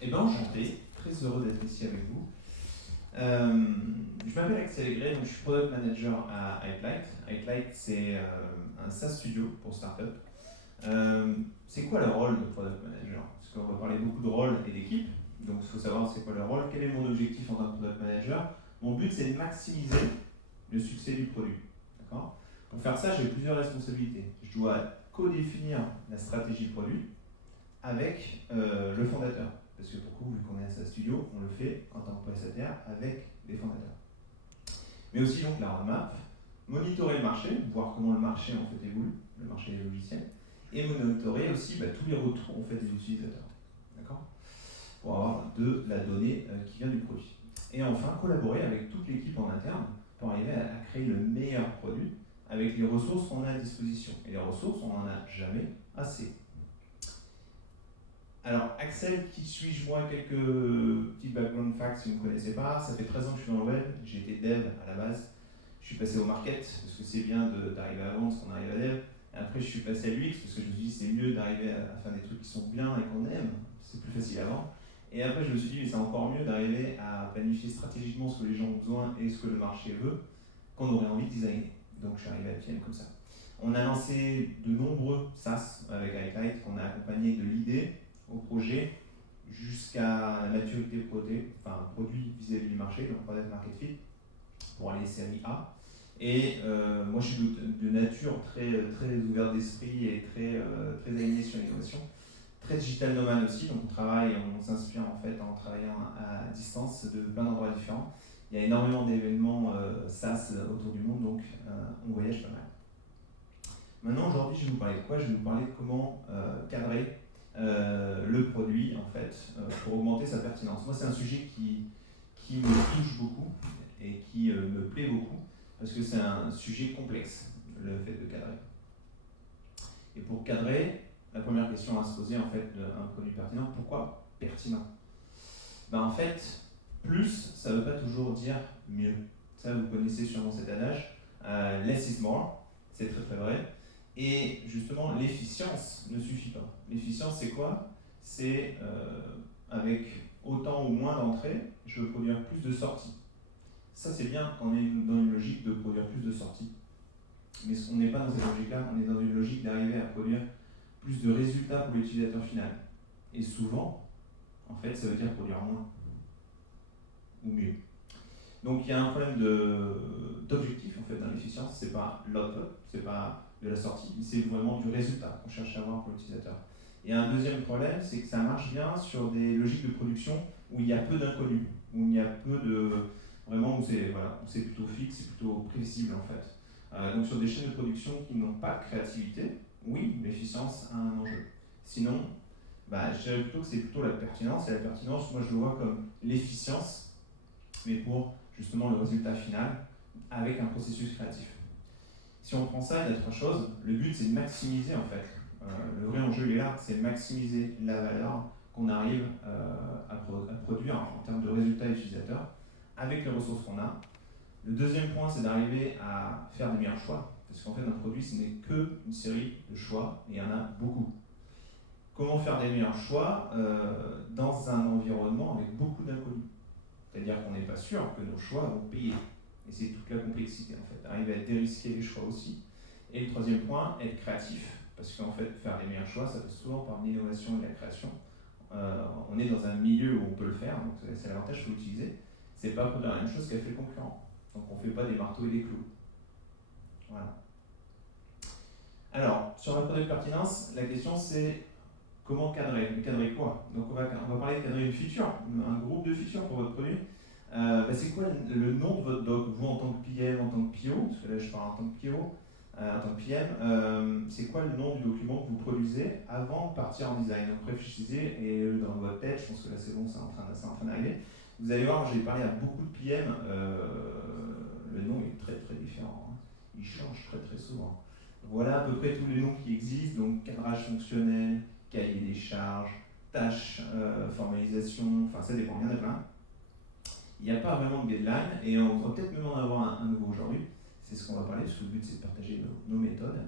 Eh bien, enchanté, très heureux d'être ici avec vous. Je m'appelle Axel Aigret, donc je suis Product Manager à Hitelight. Hitelight, c'est un SaaS studio pour startup. C'est quoi le rôle de Product Manager? Parce qu'on va parler beaucoup de rôle et d'équipe, donc il faut savoir c'est quoi le rôle, quel est mon objectif en tant que Product Manager. Mon but, c'est de maximiser le succès du produit. D'accord? Pour faire ça, j'ai plusieurs responsabilités. Je dois co-définir la stratégie produit avec le fondateur. Parce que pour coup, vu qu'on est à SaaS Studio, on le fait en tant que prestataire avec les fondateurs. Mais aussi donc la roadmap, monitorer le marché, voir comment le marché en fait évolue, le marché des logiciels, et monitorer aussi tous les retours en fait, des utilisateurs. D'accord? Pour avoir de la donnée qui vient du produit. Et enfin, collaborer avec toute l'équipe en interne pour arriver à créer le meilleur produit avec les ressources qu'on a à disposition. Et les ressources, on n'en a jamais assez. Alors, Axel, qui suis-je moi? Quelques petits background facts si vous ne me connaissez pas. Ça fait 13 ans que je suis dans le web, j'ai été dev à la base. Je suis passé au market, parce que c'est bien d'arriver à vendre ce qu'on arrive à dev. Et après, je suis passé à l'UX, parce que je me suis dit c'est mieux d'arriver à faire des trucs qui sont bien et qu'on aime, c'est plus facile à vendre. Et après, je me suis dit, mais c'est encore mieux d'arriver à planifier stratégiquement ce que les gens ont besoin et ce que le marché veut, qu'on aurait envie de designer. Donc, je suis arrivé à PM comme ça. On a lancé de nombreux SaaS avec Hitelight qu'on a accompagné de l'idée au projet jusqu'à la maturité produit vis-à-vis du marché, donc product market fit, pour aller série A. Et moi je suis de nature très, très ouvert d'esprit et très, très aligné sur l'innovation. Très digital nomade aussi, donc on s'inspire en fait en travaillant à distance de plein d'endroits différents. Il y a énormément d'événements SaaS autour du monde, donc on voyage pas mal. Maintenant, aujourd'hui, je vais vous parler de quoi? Je vais vous parler de comment cadrer le produit, en fait, pour augmenter sa pertinence. Moi, c'est un sujet qui me touche beaucoup et qui me plaît beaucoup, parce que c'est un sujet complexe, le fait de cadrer. Et pour cadrer, la première question à se poser, en fait, d'un produit pertinent, pourquoi pertinent? En fait, plus, ça ne veut pas toujours dire mieux. Ça, vous connaissez sûrement cet adage, less is more, c'est très très vrai. Et justement, l'efficience ne suffit pas. L'efficience, c'est quoi? C'est avec autant ou moins d'entrées, je veux produire plus de sorties. Ça, c'est bien, on est dans une logique de produire plus de sorties. Mais on n'est pas dans cette logique-là, on est dans une logique d'arriver à produire plus de résultats pour l'utilisateur final. Et souvent, en fait, ça veut dire produire moins ou mieux. Donc il y a un problème d'objectif en fait dans l'efficience, c'est pas l'output, c'est pas de la sortie, mais c'est vraiment du résultat qu'on cherche à avoir pour l'utilisateur. Et un deuxième problème, c'est que ça marche bien sur des logiques de production où il y a peu d'inconnus, où il y a peu de... vraiment où c'est plutôt fixe, c'est plutôt prévisible en fait. Donc sur des chaînes de production qui n'ont pas de créativité, oui, l'efficience a un enjeu. Sinon, je dirais plutôt que c'est plutôt la pertinence, et la pertinence, moi je le vois comme l'efficience, mais pour justement le résultat final avec un processus créatif. Si on prend ça, il y a trois choses. Le but, c'est de maximiser en fait. Le vrai enjeu il est là, c'est de maximiser la valeur qu'on arrive à produire en termes de résultats utilisateurs avec les ressources qu'on a. Le deuxième point, c'est d'arriver à faire des meilleurs choix. Parce qu'en fait, un produit, ce n'est qu'une série de choix, et il y en a beaucoup. Comment faire des meilleurs choix dans un environnement avec beaucoup d'inconnus? C'est-à-dire qu'on n'est pas sûr que nos choix vont payer. Et c'est toute la complexité en fait. Arriver à dérisquer les choix aussi. Et le troisième point, être créatif. Parce qu'en fait, faire les meilleurs choix, ça passe souvent par l'innovation et la création. On est dans un milieu où on peut le faire, donc c'est l'avantage qu'il faut l'utiliser. C'est pas produire la même chose qu'a fait le concurrent. Donc on ne fait pas des marteaux et des clous. Voilà. Alors, sur la product pertinence, la question c'est comment cadrer? Mais cadrer quoi? Donc on va parler de cadrer une feature, un groupe de features pour votre produit. C'est quoi le nom de votre doc? Vous en tant que PM, en tant que PO, parce que là je parle en tant que PO, en tant que PM, c'est quoi le nom du document que vous produisez avant de partir en design? Donc réfléchissez et dans votre tête, je pense que là c'est bon, c'est en train d'arriver. Vous allez voir, j'ai parlé à beaucoup de PM, le nom est très très différent, hein. Il change très très souvent. Voilà à peu près tous les noms qui existent, donc cadrage fonctionnel, cahier des charges, tâches, formalisation, enfin ça dépend, il y en a plein. Il n'y a pas vraiment de deadline et on va peut-être même en avoir un nouveau aujourd'hui. C'est ce qu'on va parler parce que le but c'est de partager nos méthodes.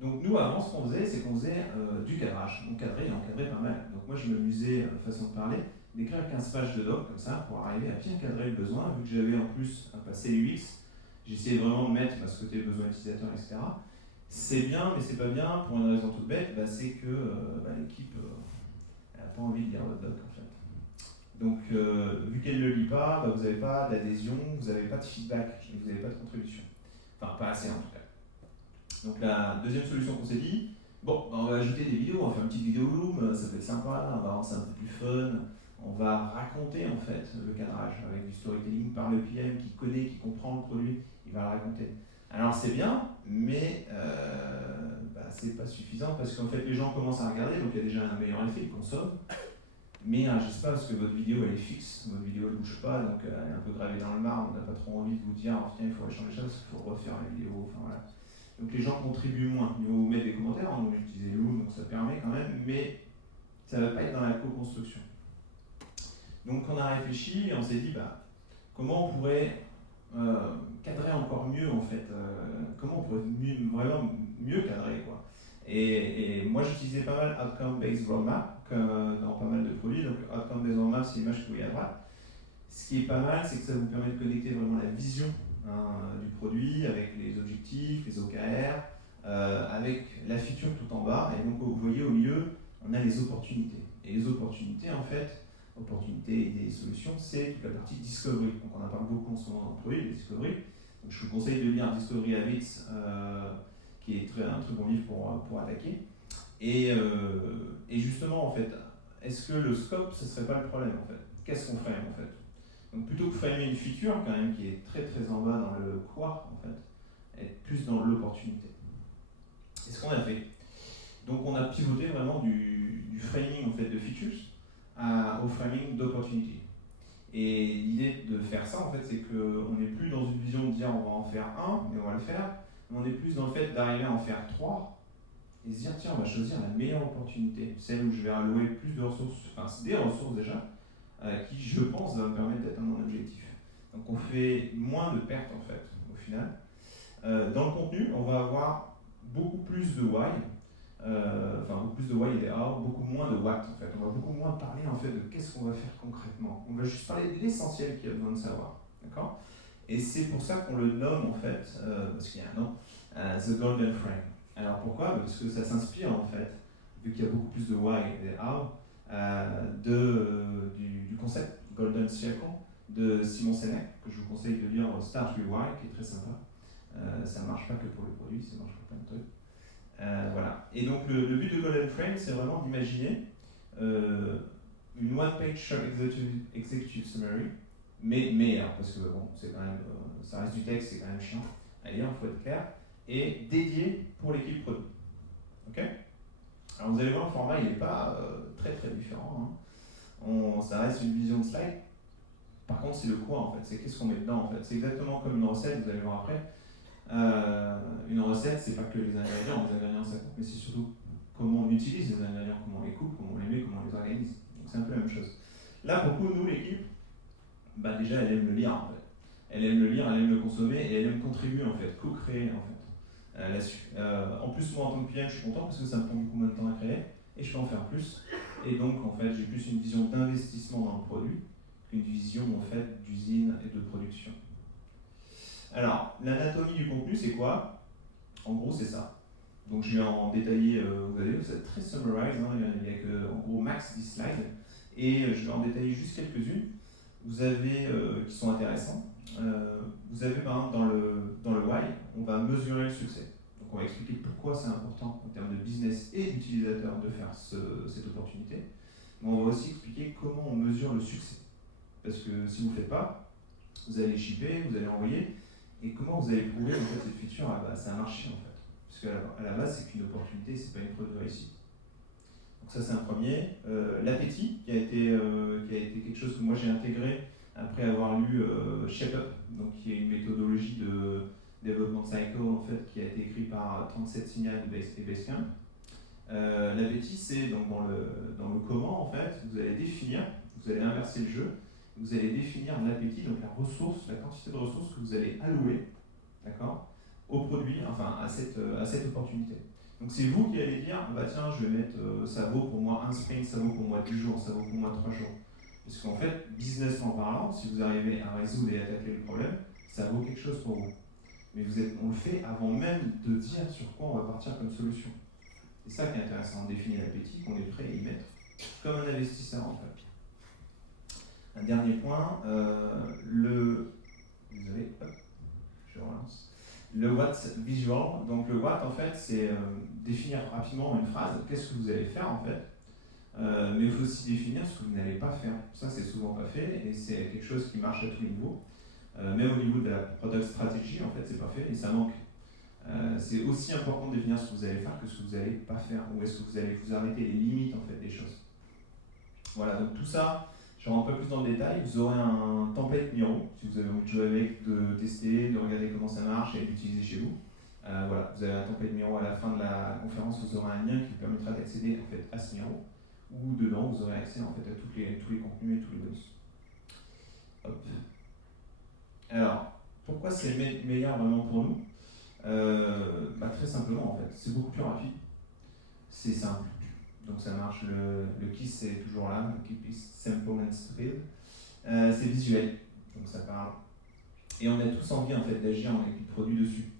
Donc nous, avant, ce qu'on faisait, c'est qu'on faisait du cadrage. On cadrait et on cadrait pas mal. Donc moi, je m'amusais, façon de parler, d'écrire 15 pages de doc comme ça pour arriver à bien cadrer le besoin. Vu que j'avais en plus un passé UX, j'essayais vraiment de mettre ce côté besoin utilisateur, etc. C'est bien, mais c'est pas bien pour une raison toute bête, c'est que l'équipe n'a pas envie de lire votre doc en fait. Donc vu qu'elle ne le lit pas, vous n'avez pas d'adhésion, vous n'avez pas de feedback, et vous n'avez pas de contribution. Enfin, pas assez en tout cas. Donc la deuxième solution qu'on s'est dit, bon, on va ajouter des vidéos, on va faire une petite vidéo Loom, ça peut être sympa, on va rendre ça un peu plus fun, on va raconter en fait le cadrage avec du storytelling par le PM qui connaît, qui comprend le produit, il va le raconter. Alors c'est bien, mais c'est pas suffisant parce qu'en fait les gens commencent à regarder, donc il y a déjà un meilleur effet, ils consomment, mais ils ne réagissent pas parce que votre vidéo elle est fixe, votre vidéo elle ne bouge pas, donc elle est un peu gravée dans le marbre, on n'a pas trop envie de vous dire, tiens il faudrait changer ça parce qu'il faut refaire la vidéo, enfin voilà. Donc les gens contribuent moins. Ils vont vous mettre des commentaires, on va utiliser Loom, donc ça permet quand même, mais ça ne va pas être dans la co-construction. Donc on a réfléchi et on s'est dit comment on pourrait cadrer encore mieux en fait, comment on pourrait vraiment mieux cadrer quoi. Et moi j'utilisais pas mal Outcome Based Roadmap dans pas mal de produits. Donc Outcome Based Roadmap, c'est l'image que vous voyez à droite. Ce qui est pas mal, c'est que ça vous permet de connecter vraiment la vision du produit avec les objectifs, les OKR, avec la feature tout en bas. Et donc vous voyez au milieu, on a les opportunités. Et les opportunités en fait, opportunités et des solutions, c'est toute la partie discovery. Donc on en parle beaucoup en ce moment dans le produit, les discovery. Donc je vous conseille de lire Discovery Habits, qui est un très bon livre pour attaquer. Et justement en fait, est-ce que le scope, ce serait pas le problème en fait? Qu'est-ce qu'on ferait en fait? Donc plutôt que framer une feature quand même qui est très très en bas dans le quoi en fait, être plus dans l'opportunité. Et ce qu'on a fait. Donc on a pivoté vraiment du framing en fait de features au framing d'opportunity. Et l'idée de faire ça en fait, c'est qu'on n'est plus dans une vision de dire on va en faire un, mais on va le faire. Mais on est plus dans le fait d'arriver à en faire 3 et se dire tiens on va choisir la meilleure opportunité, celle où je vais allouer plus de ressources, enfin c'est des ressources déjà, qui, je pense, va me permettre d'atteindre mon objectif. Donc on fait moins de pertes, en fait, au final. Dans le contenu, on va avoir beaucoup plus de why, beaucoup plus de why et des how, beaucoup moins de what, en fait. On va beaucoup moins parler, en fait, de qu'est-ce qu'on va faire concrètement. On va juste parler de l'essentiel qu'il y a besoin de savoir, d'accord? Et c'est pour ça qu'on le nomme, en fait, parce qu'il y a un nom, The Golden Frame. Alors pourquoi? Parce que ça s'inspire, en fait, vu qu'il y a beaucoup plus de why et des how, du concept Golden Circle de Simon Sinek, que je vous conseille de lire Start with Why, qui est très sympa. Ça ne marche pas que pour le produit, ça marche pour plein de trucs. Voilà. Et donc le but de Golden Frame, c'est vraiment d'imaginer une one-page short executive summary, mais meilleure, parce que bon, c'est quand même, ça reste du texte, c'est quand même chiant à lire, il faut être clair, et dédié pour l'équipe produit. Ok? Alors vous allez voir, le format il n'est pas très très différent. Ça reste une vision de slide. Par contre, c'est le quoi en fait, c'est qu'est-ce qu'on met dedans en fait. C'est exactement comme une recette, vous allez voir après. Une recette, c'est pas que les ingrédients ça compte, mais c'est surtout comment on utilise les ingrédients, comment on les coupe, comment on les met, comment on les organise. Donc c'est un peu la même chose. Là, pour le coup, nous, l'équipe, déjà, elle aime le lire en fait. Elle aime le lire, elle aime le consommer et elle aime contribuer en fait, co-créer en fait. Là-dessus. En plus, moi en tant que PM, je suis content parce que ça me prend beaucoup moins de temps à créer et je peux en faire plus. Et donc, en fait, j'ai plus une vision d'investissement dans le produit qu'une vision en fait d'usine et de production. Alors, l'anatomie du contenu, c'est quoi? En gros, c'est ça. Donc, je vais en détailler, vous allez voir, c'est très summarized, il n'y a que, en gros, max 10 slides. Et je vais en détailler juste quelques-unes. Vous avez, qui sont intéressantes. Vous avez par exemple dans le why, on va mesurer le succès. Donc on va expliquer pourquoi c'est important en termes de business et d'utilisateur de faire cette opportunité. Mais on va aussi expliquer comment on mesure le succès. Parce que si vous ne le faites pas, vous allez shipper, vous allez envoyer, et comment vous allez prouver en fait cette feature, ça a marché en fait. Parce qu'à la base c'est qu'une opportunité, c'est pas une preuve de réussite. Donc ça c'est un premier. L'appétit qui a été quelque chose que moi j'ai intégré après avoir lu Shape Up, donc qui est une méthodologie de développement cycle en fait, qui a été écrit par 37 Signal et Basecamp. L'appétit, c'est donc dans le comment en fait, vous allez définir, vous allez inverser le jeu, vous allez définir l'appétit, donc la ressource, la quantité de ressources que vous allez allouer, d'accord, au produit, enfin à cette opportunité. Donc c'est vous qui allez dire, bah tiens, je vais mettre, ça vaut pour moi un sprint, ça vaut pour moi 10 jours, ça vaut pour moi 3 jours. Parce qu'en fait, businessment parlant, si vous arrivez à résoudre et attaquer le problème, ça vaut quelque chose pour vous. Mais on le fait avant même de dire sur quoi on va partir comme solution. C'est ça qui est intéressant, on définit l'appétit, qu'on est prêt à y mettre, comme un investisseur en fait. Un dernier point, désolé, hop, je relance. Le what visual. Donc le what en fait c'est définir rapidement une phrase, qu'est-ce que vous allez faire en fait, mais il faut aussi définir ce que vous n'allez pas faire. Ça c'est souvent pas fait et c'est quelque chose qui marche à tous les niveaux. Même au niveau de la product strategy en fait c'est pas fait et ça manque. C'est aussi important de définir ce que vous allez faire que ce que vous n'allez pas faire, ou est-ce que vous allez vous arrêter les limites en fait des choses. Voilà, donc tout ça, je rentre un peu plus dans le détail. Vous aurez un template Miro, si vous avez envie de jouer avec, de tester, de regarder comment ça marche et d'utiliser chez vous. Voilà, vous avez un template Miro à la fin de la conférence, vous aurez un lien qui vous permettra d'accéder en fait à ce Miro, où dedans vous aurez accès en fait à tous les contenus et tous les bonus. Hop. Alors, pourquoi c'est meilleur vraiment pour nous? Très simplement en fait, c'est beaucoup plus rapide, c'est simple, donc ça marche, le KISS c'est toujours là, le Keep It Simple and Stupid, c'est visuel, donc ça parle, et on a tous envie en fait d'agir avec du produit dessus,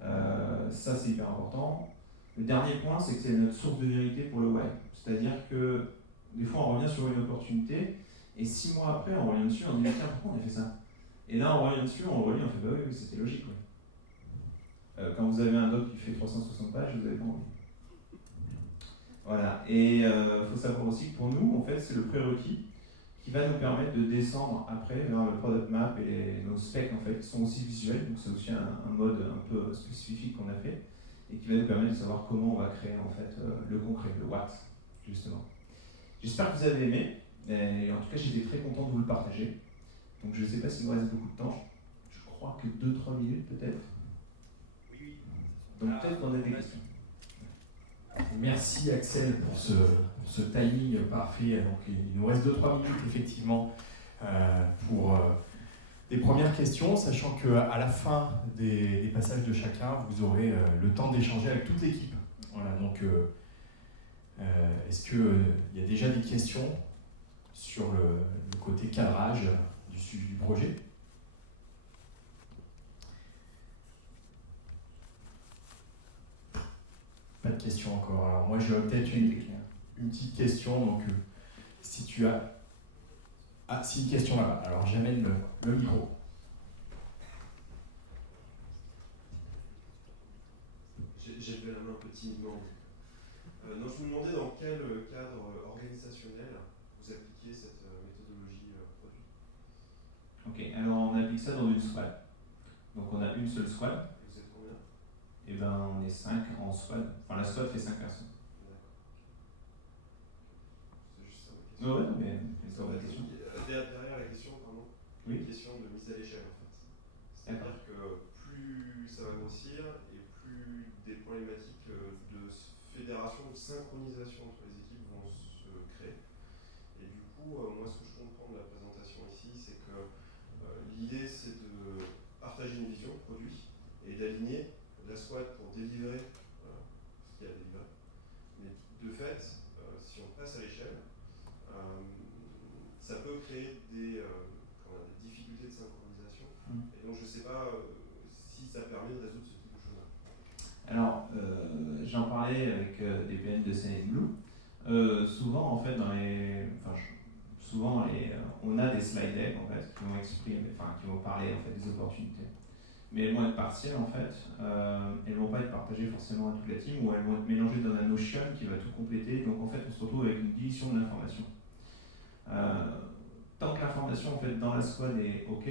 ça c'est hyper important. Le dernier point c'est que c'est notre source de vérité pour le web, c'est-à-dire que des fois on revient sur une opportunité, et 6 mois après on revient dessus, on dit tiens pourquoi on a fait ça? Et là on revient dessus, on relit, on fait bah oui c'était logique. Ouais. Quand vous avez un doc qui fait 360 pages, vous n'avez pas envie. Voilà, et il faut savoir aussi que pour nous, en fait, c'est le prérequis qui va nous permettre de descendre après vers le product map et nos specs en fait, qui sont aussi visuels, donc c'est aussi un mode un peu spécifique qu'on a fait, et qui va nous permettre de savoir comment on va créer en fait le concret, le what, justement. J'espère que vous avez aimé, et en tout cas j'étais très content de vous le partager. Donc je ne sais pas s'il nous reste beaucoup de temps, je crois que 2-3 minutes peut-être. Donc peut-être qu'on a des questions. Merci Axel pour ce timing parfait. Donc, il nous reste 2-3 minutes effectivement pour des premières questions, sachant qu'à la fin des passages de chacun, vous aurez le temps d'échanger avec toute l'équipe. Voilà, donc est-ce qu'il y a déjà des questions sur le côté cadrage du projet ? Pas de questions encore. Alors moi j'aurais peut-être une petite question. Donc si tu as... Ah, si une question là-bas. Alors j'amène le micro. J'ai levé la main un peu timidement. Non, je me demandais dans quel cadre organisationnel vous appliquiez cette méthodologie produit. Ok, alors on applique ça dans une squad. Donc on a une seule squad. Et vous êtes combien? Et ben on est 5 en squad. Enfin la squad fait 5 personnes. D'accord. C'est juste ça ma question. Ouais, mais c'est la question. Derrière la question, pardon, Oui. une question de mise à l'échelle en fait. C'est-à-dire que plus ça va grossir et plus des problématiques de fédération, de synchronisation entre les équipes vont se créer. Et du coup, moi ce que je comprends de la présentation ici, c'est que l'idée c'est de partager une vision produit et d'aligner la squad pour délivrer ce qu'il y a à délivrer. Mais de fait, si on passe à l'échelle, ça peut créer des difficultés de synchronisation. Et donc je ne sais pas si ça permet de résoudre ce type de choses-là. Alors, j'en parlais avec des PM de Scenic Blue. Souvent, en fait, on a des slide decks en fait, qui vont exprimer, qui vont parler en fait des opportunités. Mais elles vont être partielles en fait, elles ne vont pas être partagées forcément à toute la team, ou elles vont être mélangées dans un Notion qui va tout compléter. Donc en fait, on se retrouve avec une division de l'information. Tant que l'information en fait dans la squad est OK,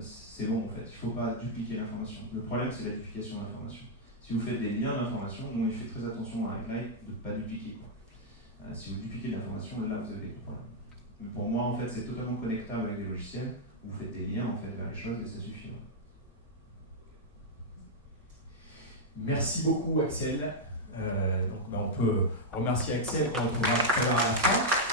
c'est bon en fait. Il ne faut pas dupliquer l'information. Le problème c'est la duplication de l'information. Si vous faites des liens d'information, donc il fait très attention à Highlight de ne pas dupliquer. Si vous dupliquez l'information, là vous avez des problèmes. Mais pour moi en fait c'est totalement connectable avec des logiciels. Vous faites des liens en fait vers les choses et ça suffit. Merci beaucoup Axel. On peut remercier Axel qu'on retrouvera tout à l'heure à la fin.